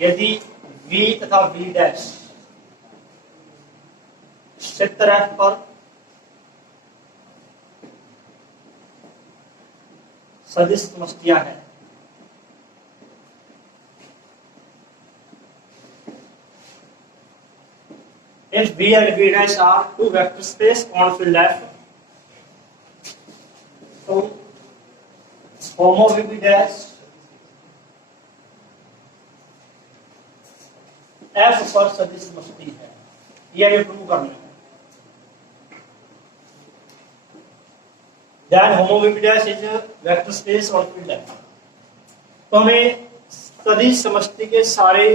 यदि v तथा v dash क्षेत्र F पर सदिश समष्टियां हैं, if v and v dash are two vector space on field F, तो homo v dash F पर सदिश समष्टि है। यह हमें प्रूव करना है। Then homo v dash is a vector space on field F। तो हमें सदिश समष्टि के सारे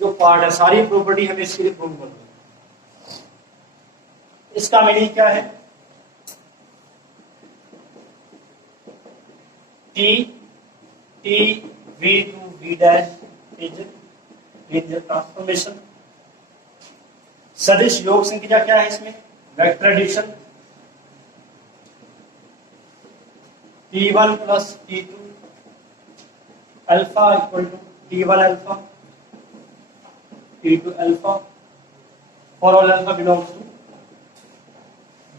जो पार्ट है, सारी प्रॉपर्टी हमें इसके लिए प्रूव करनी है। इसका मीनिंग क्या है? T v to v dash is linear transformation. सदिश योग संख्या क्या है इसमें? Vector addition. T1 plus T2 alpha equal to T1 alpha T2 alpha for all alpha belongs to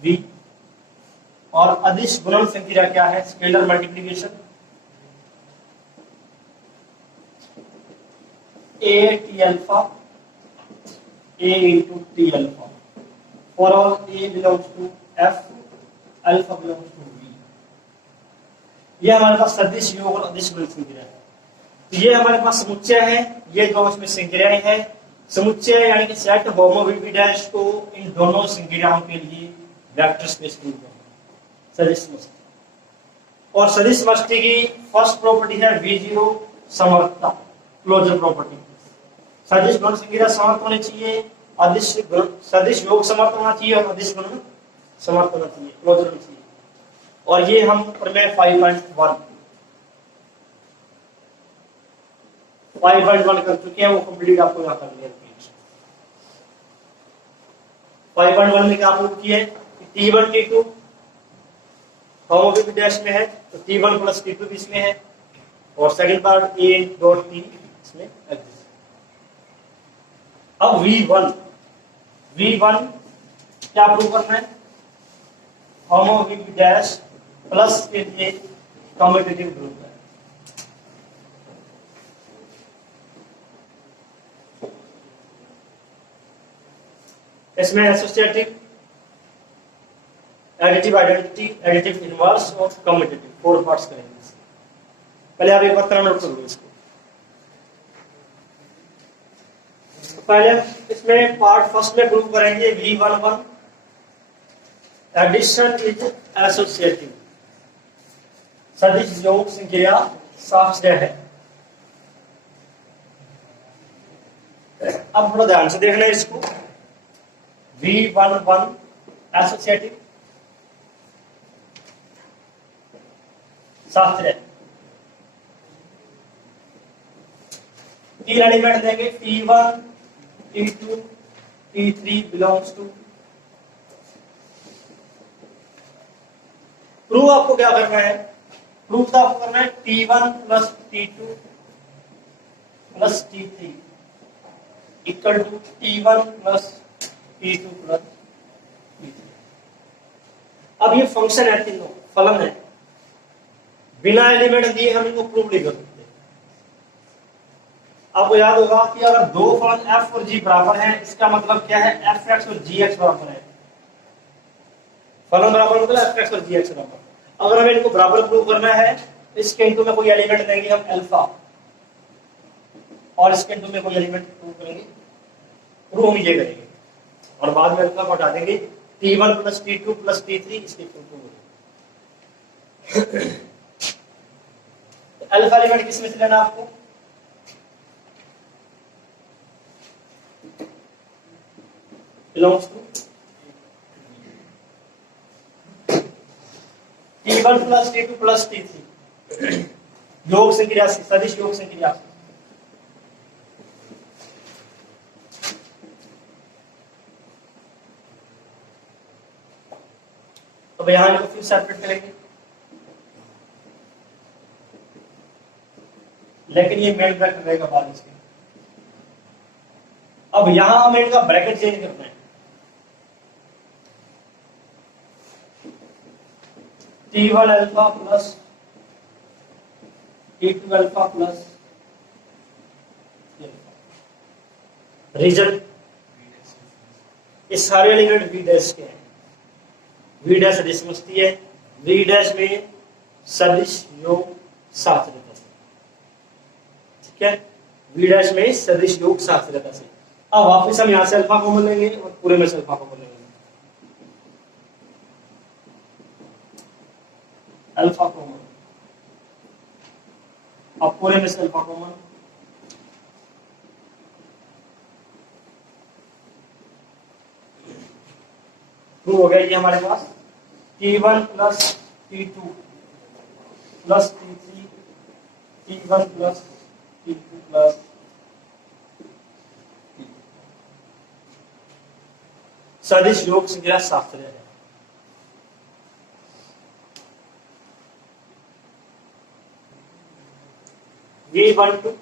V। और अदिश गुणन संख्या क्या है? Scalar multiplication A T alpha A into T alpha for all A belongs to F alpha belongs to V। ये हमारे पास सदिश योग और अदिश गुणन संख्या है। तो ये हमारे पास समुच्चय है, ये दो इसमें संख्याएं हैं। समुच्चय यानी कि सेट होमो v डैश को इन दोनों संख्याओं के लिए वेक्टर स्पेस प्रूव करना, सदिश समष्टि। और सदिश समष्टि की फर्स्ट प्रॉपर्टी है v0 समर्थता, क्लोजर प्रॉपर्टी। सदिश गुणन संख्या समर्थ होनी चाहिए, सदिश योग समर्थ होना चाहिए और अदिश गुणन समर्थ होना चाहिए, क्लोजर होना चाहिए। और ये हम प्रमेय 5.1 कर चुके हैं, वो कंप्लीट आपको यहाँ कर लिया। 5.1 में क्या प्रूव किया है? T1 T2 होमो v डैश में है, तो T1 प्लस T2 भी इसमें है, और second part A dot T इसमें एग्जिस्ट। अब V1 क्या प्रूव करना है? होमो v डैश प्लस के लिए कम्यूटेटिव ग्रुप है। इसमें associative, additive identity, additive inverse और कम्यूटेटिव 4 पार्ट्स करेंगे। पहले आप एक बार तरह नोट कर लो इसको। पहले इसमें पार्ट फर्स्ट में प्रूव करेंगे V11 एडिशन इज एसोसिएटिव, सदिश योग संख्या शास्त्रीय है। अब थोड़ा ध्यान से देखना है इसको। V11 एसोसिएटिव शास्त्रीय, 3 एलिमेंट देंगे T1 T2 T3 belongs to. Prove आपको क्या करना है? प्रूफ आपको करना है T1 plus T2 plus T3 equal to T1 plus T2 plus T3। अब ये फंक्शन है, तीनों फलन है, बिना एलिमेंट दिए हम इनको प्रूव नहीं कर सकते। आपको याद होगा कि अगर दो फलन f और g बराबर हैं, इसका मतलब क्या है? fx और gx बराबर है। फलन बराबर मतलब fx और gx बराबर। अगर हमें इनको बराबर प्रूव करना है, इसके इनटू में कोई एलिमेंट देंगे हम अल्फा, और इसके इनटू में कोई एलिमेंट प्रूव करेंगे, प्रूव हम ये करेंगे, और बाद में अल्फा को हटा देंगे। T1 plus T2 plus T3 इसके प्रूव होगा। अल्फा एलिमेंट किसमें से लेना आपको? Belongs to T1 plus T2 plus T3 योग संख्या से, सदिश योग संख्या से। अब यहां को फिर सेपरेट करेंगे, लेकिन ये मेन ब्रैकेट रहेगा बाद इसके। अब यहां हमें इनका ब्रैकेट चेंज करना है। T1 alpha plus T2 alpha plus result, ये सारे एलिमेंट वी डैश के हैं। वी डैश सदिश समझती है, वी डैश में सदिश योग सार्थकता से, ठीक है। वी डैश में सदिश योग सार्थकता से। अब वापस हम यहां से अल्फा कॉमन लेंगे और पूरे में से अल्फा कॉमन लेंगे। अल्फा कॉमन, अब पूरे में से अल्फा कॉमन, ट्रू हो गया ये हमारे पास। T1 plus T2 plus T3, T1 plus T2 plus T3। सदिश योग संख्या शास्त्र है। V12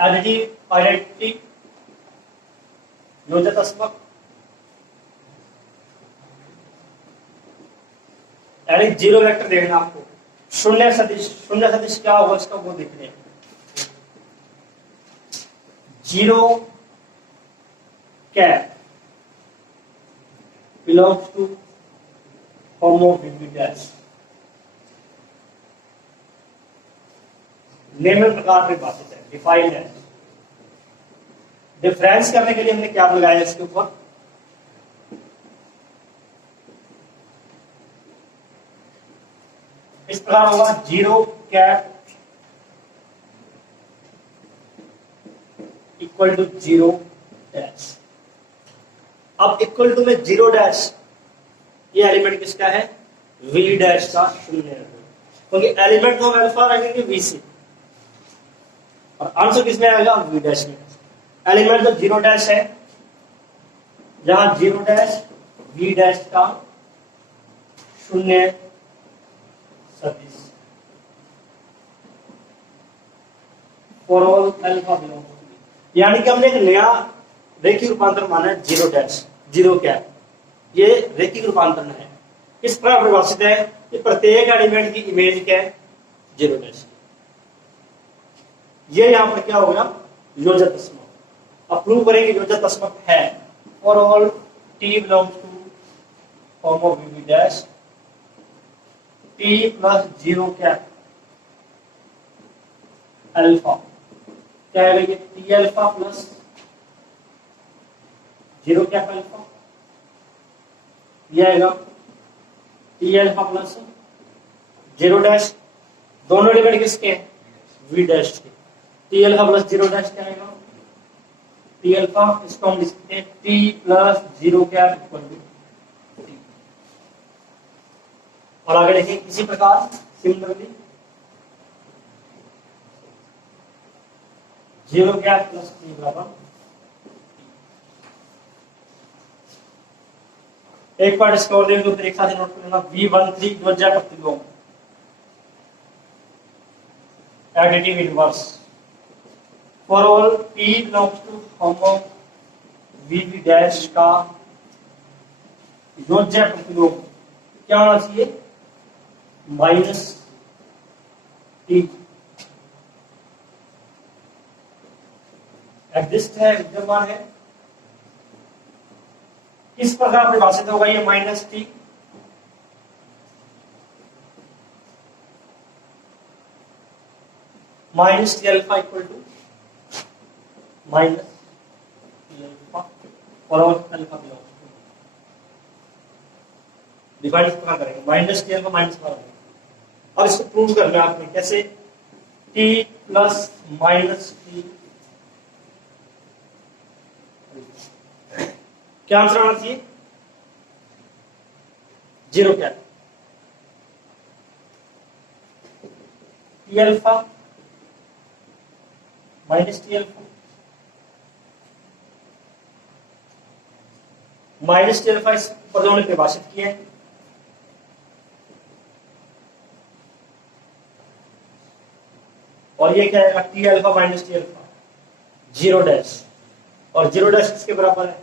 एडिटिव आइडेंटिटी योजनात्मक, यानी जीरो वेक्टर देखना आपको। शून्य सदिश, शून्य सदिश क्या होगा इसका वो देखने। जीरो कैप बिलोंग्स टू होमोफिलिटी। निम्न प्रकार परिभाषित है, डिफाइंड है। डिफरेंस करने के लिए हमने क्या लगाया इसके ऊपर, इस प्रकार होगा zero cap equal to zero dash. अब इक्वल टू में जीरो डैश, ये एलिमेंट किसका है, वी डैश का शून्य है, क्योंकि एलिमेंट को हम अल्फा रखेंगे वी से और आंसर किसमें आएगा, वी डैश में। एलिमेंट तो जीरो डैश है, जहां जीरो डैश वी डैश का शून्य सदिश for all alpha belongs to, यानी कि हमने एक नया रेखिक रूपांतरण माना है जीरो डैश, जीरो कैप, ये रेखिक रूपांतरण है। इस प्रकार परिभाषित है कि प्रत्येक एलिमेंट की इमेज क्या है, जीरो डैश। ये यहां पर क्या हो गया, योजनात्मक। अब प्रूव करेंगे योजनात्मक है for all T belongs to होमोफिलिटी dash T plus zero cap alpha, क्या है ये T alpha plus zero cap alpha, यह आएगा T alpha plus zero dash. दोनों एलिमेंट किसके हैं, वी डैश के। T alpha plus zero dash क्या आएगा, टी अल्फा, इसको हम लिख सकते हैं T plus zero cap equal to T. और आगे देखें इसी प्रकार similarly zero cap plus T बराबर। एक बार इसका और देख लो, फिर एक साथ नोट कर लेना। V13 ध्वजा प्रतिलोम additive inverse for all P belongs to homo VV dash का योज्य प्रतिलोम क्या होना चाहिए, माइनस टी। एग्जिस्ट है, विद्यमान है, किस प्रकार परिभाषित होगा ये minus T, minus T alpha equal to minus T alpha और अल्फा बिलोंग्स टू, डिवाइड इस प्रकार करेंगे माइनस टी अल्फा माइनस पर। अब इसको प्रूव करना है आपने, कैसे, टी प्लस माइनस टी, क्या आंसर आना चाहिए, zero cap T alpha minus T alpha, minus T alpha इस पदों ने परिभाषित किया है। और ये क्या है, T alpha minus T alpha zero dash और 0 डैश किसके बराबर है?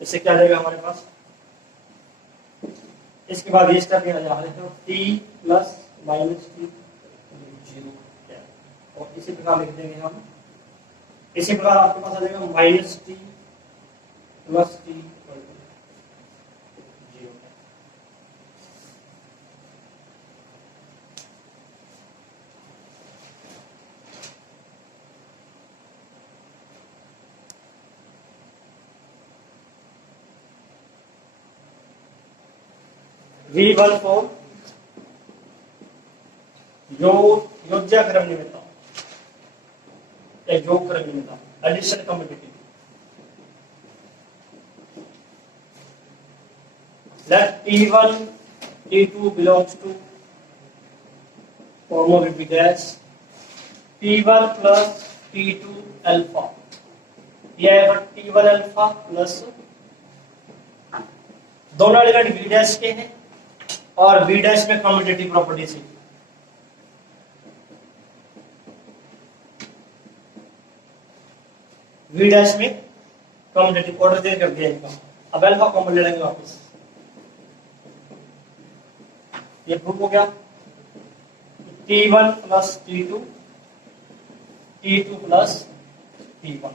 इससे क्या जाएगा हमारे पास? इसके बाद ये स्टेप यहाँ जा रहे टी प्लस माइनस टी 0, और इसी प्रकार लिख देंगे हम। इसी प्रकार आपके पास आ जाएगा minus T plus T 0। V14 योज्य क्रम निमित्ता या योग क्रम निमित्ता addition community. Let T1 T2 belongs to formula will be dash T1 plus T2 alpha। यह है T1 alpha प्लस दोनों एलिमेंट V डैश के हैं और V डैश में कम्यूटेटिव प्रॉपर्टी है। V डैश में कम्यूटेटिव ऑर्डर दे कर दिया इनका। अब अल्फा कॉमन ले लेंगे वापस। ये प्रूफ हो गया। T1 plus T2 T2 plus T1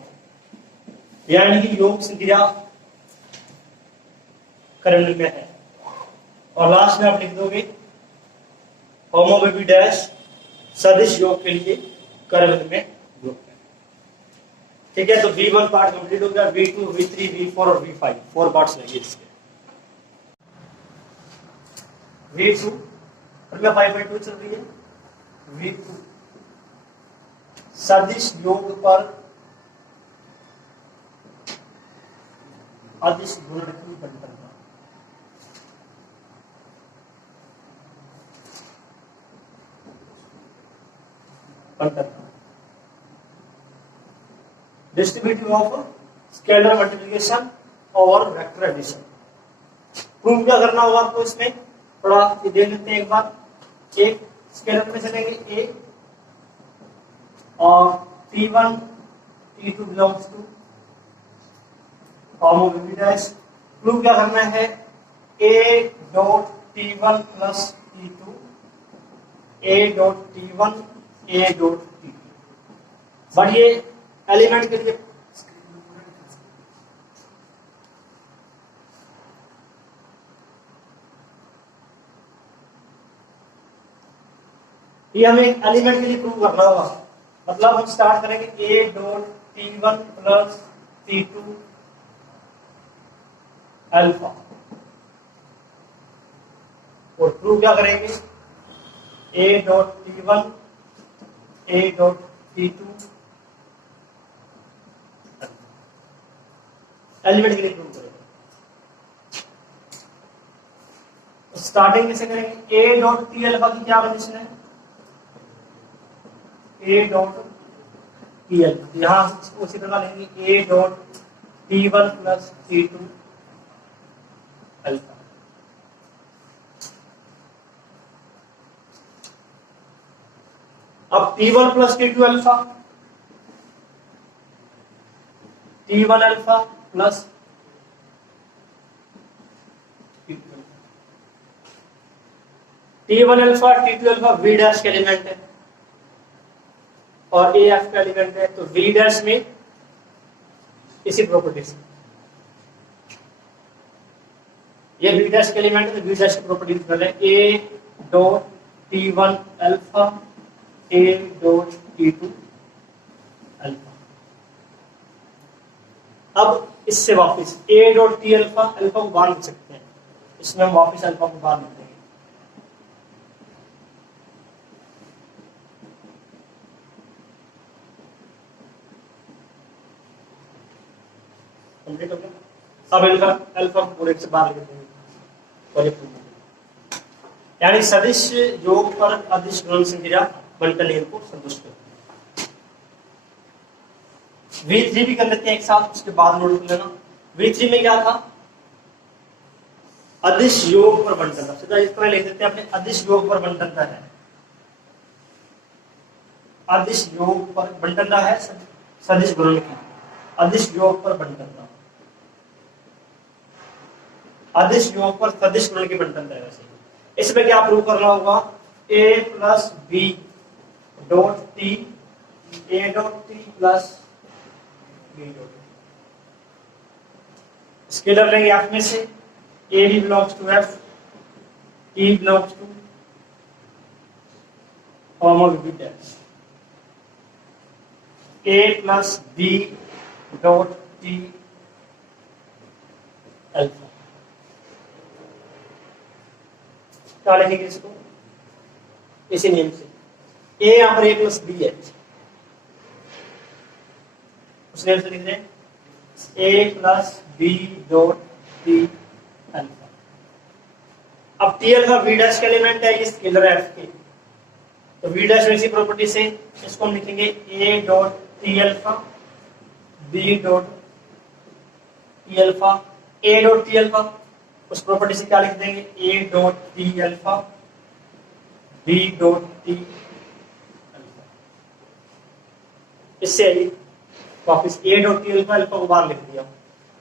यानी कि योग संक्रिया क्रम में है। और लास्ट में आप लिख दोगे होमोबी डैश सदिश योग के लिए क्रम में योग है। ठीक है, तो V1 पार्ट कंप्लीट हो गया। V2 V3 V4 और V5 4 पार्ट्स लगे इसके। V2 प्रक्रिया 5.2 चल रही है। V2 सदिश योग पर अदिश गुणन की बंटन। डिस्ट्रीब्यूटिव ऑफ स्केलर मल्टीप्लिकेशन और वेक्टर एडिशन। प्रूव क्या करना होगा आपको इसमें? थोड़ा देख लेते हैं एक बार। एक स्केलर में चलेंगे ए और T1 T2 बिलोंग्स टू होमोबी डैश। प्रूव क्या करना है? A dot T1 plus T2 A dot T1 A dot T2। But ये एलिमेंट के लिए ये हमें एलिमेंट के लिए प्रूव करना होगा। मतलब हम स्टार्ट करेंगे A dot T1 plus T2 alpha और प्रूव क्या करेंगे? A dot T1 A dot T2 element के लिए प्रूव करेंगे। स्टार्टिंग में से करेंगे A डॉट T अल्फा की क्या कंडीशन है? A डॉट T अल्फा यहां उसी प्रकार लेंगे A dot T1 plus T2 alpha. अब T1 plus T2 alpha T1 alpha plus T1 alpha T2 alpha V dash का एलिमेंट है और AF का एलिमेंट है। तो V डैश में इसी प्रॉपर्टी से ये V डैश का एलिमेंट है, तो V डैश की प्रॉपर्टी निकल है A dot T1 alpha A dot T2 alpha. अब इससे वापस A dot T alpha alpha को बाहर लिख सकते हैं। इसमें हम वापस अल्फा को बाहर लिख देंगे। कंप्लीट हो गया। अब अल्फा अल्फा को पूरे से बाहर लिख देंगे और ये यानी सदिश योग पर अदिश गुणन संक्रिया बनकर नियम को संतुष्ट करती है। V3 भी कर लेते हैं एक साथ, उसके बाद नोट कर लेना। V3 में क्या था? अदिश योग पर बंटनता, सीधा इस तरह लिख देते हैं अपने, अदिश योग पर बंटनता है, अदिश योग पर बंटनता है सदिश गुणन की, अदिश योग पर बंटनता, अदिश योग पर सदिश गुणन की बंटनता है। वैसे इसमें क्या प्रूव करना होगा, a plus B dot T, A dot T plus B dot T, scalar लेंगे एफ में से, A B belongs to F, T belongs to comma B dash, A plus B dot T alpha. क्या लिखेंगे इसको, इसी name से, ए यहां पर ए प्लस बी है, उस नेम से लिख दें A plus B dot T alpha. अब टी अल्फा वी डैश का एलिमेंट है, ये स्केलर है एफ के, तो वी डैश इसी प्रॉपर्टी से इसको हम लिखेंगे A dot T alpha B dot T alpha, A dot T alpha उस प्रॉपर्टी से क्या लिख देंगे, A dot T alpha B dot T alpha. इससे आइए वापिस A dot T alpha, alpha को बाहर लिख दिया,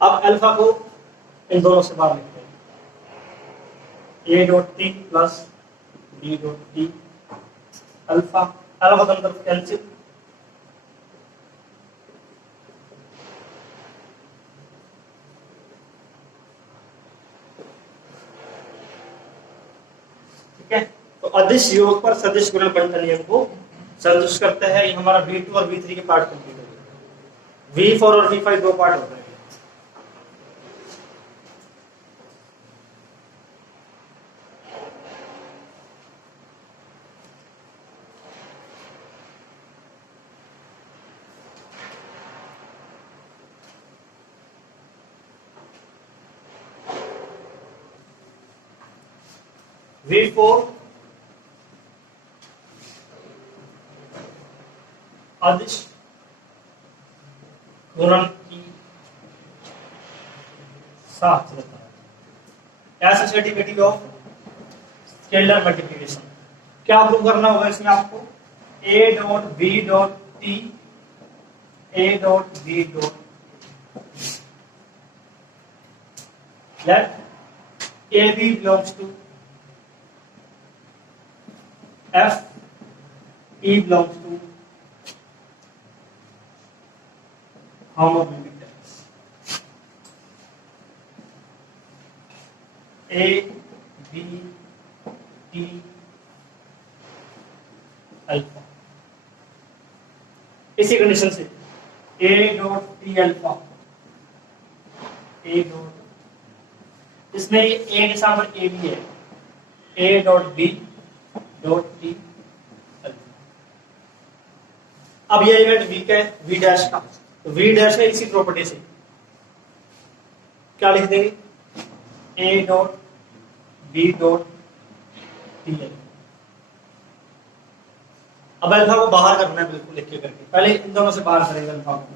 अब अल्फा को इन दोनों से बाहर लिखते हैं, A dot T plus B dot T alpha, alpha दोनों तरफ कैंसिल, ठीक है। तो अदिश योग पर सदिश गुणन बंटन नियम को संतुष्ट करता है। ये हमारा V2 और V3 के पार्ट कंप्लीट हो गए, V4 और V5 दो पार्ट हो गए। V4 अदिश गुणन की साथ एसोसिएटिविटी ऑफ स्केलर मल्टीप्लिकेशन। क्या प्रूव करना होगा इसमें आपको, A dot B dot T, A dot B dot let A B belongs to F, E belongs to homomorphic terms. A, B, T, alpha. इसी कंडीशन से A dot T alpha, A dot, इसमें ये A के साथ A भी है, A dot B dot T alpha. अब ये एलिमेंट वी का है, वी डैश का, तो वी डैश है इसी प्रॉपर्टी से क्या लिख देंगे, A dot B dot T alpha. अब अल्फा को बाहर करना है बिल्कुल लिख के करके, पहले इन दोनों से बाहर करेंगे अल्फा को,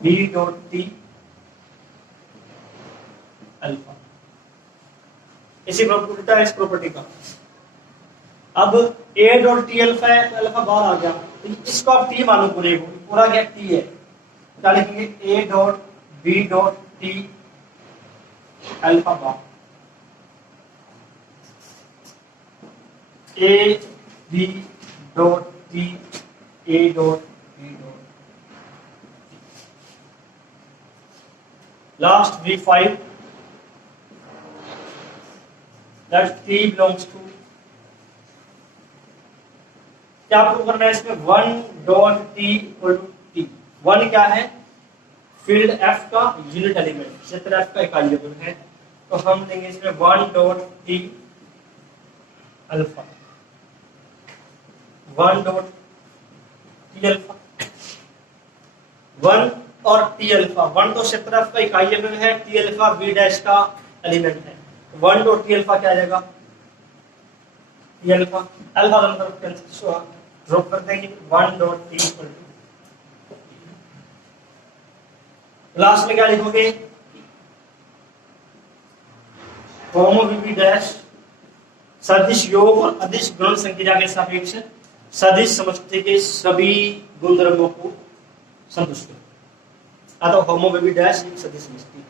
बी डॉट टी अल्फा, इसी उल्टा है इस प्रॉपर्टी का। अब ए डॉट टी अल्फा है तो अल्फा बाहर आ गया, तो इसको आप टी मालूम पूरे को, पूरा क्या टी है, क्या लिखेंगे, A dot B dot T alpha बाहर, A B dot T A dot B dot, last V5 that T belongs to, क्या प्रूव करना है इसमें, 1 dot T equal to T. 1 क्या है, फील्ड F का यूनिट एलिमेंट, क्षेत्र F का इकाई यूनिट है, तो हम देंगे इसमें 1 dot T alpha, 1 dot T alpha, 1 और टी अल्फा, 1 तो क्षेत्र F का इकाई यूनिट है, टी अल्फा V डैश का एलिमेंट है, 1 डॉट टी अल्फा क्या आ जाएगा, टी अल्फा, अल्फा दोनों तरफ कैंसिल ड्रॉप कर देंगे, 1 dot T equal to, last में क्या लिखोगे, होमो वीवी डैश सदिश योग और अदिश गुणन संख्या के सापेक्ष सदिश समष्टि के सभी गुणधर्मों को संतुष्ट करता है। अतः होमो वीवी डैश एक सदिश समष्टि है।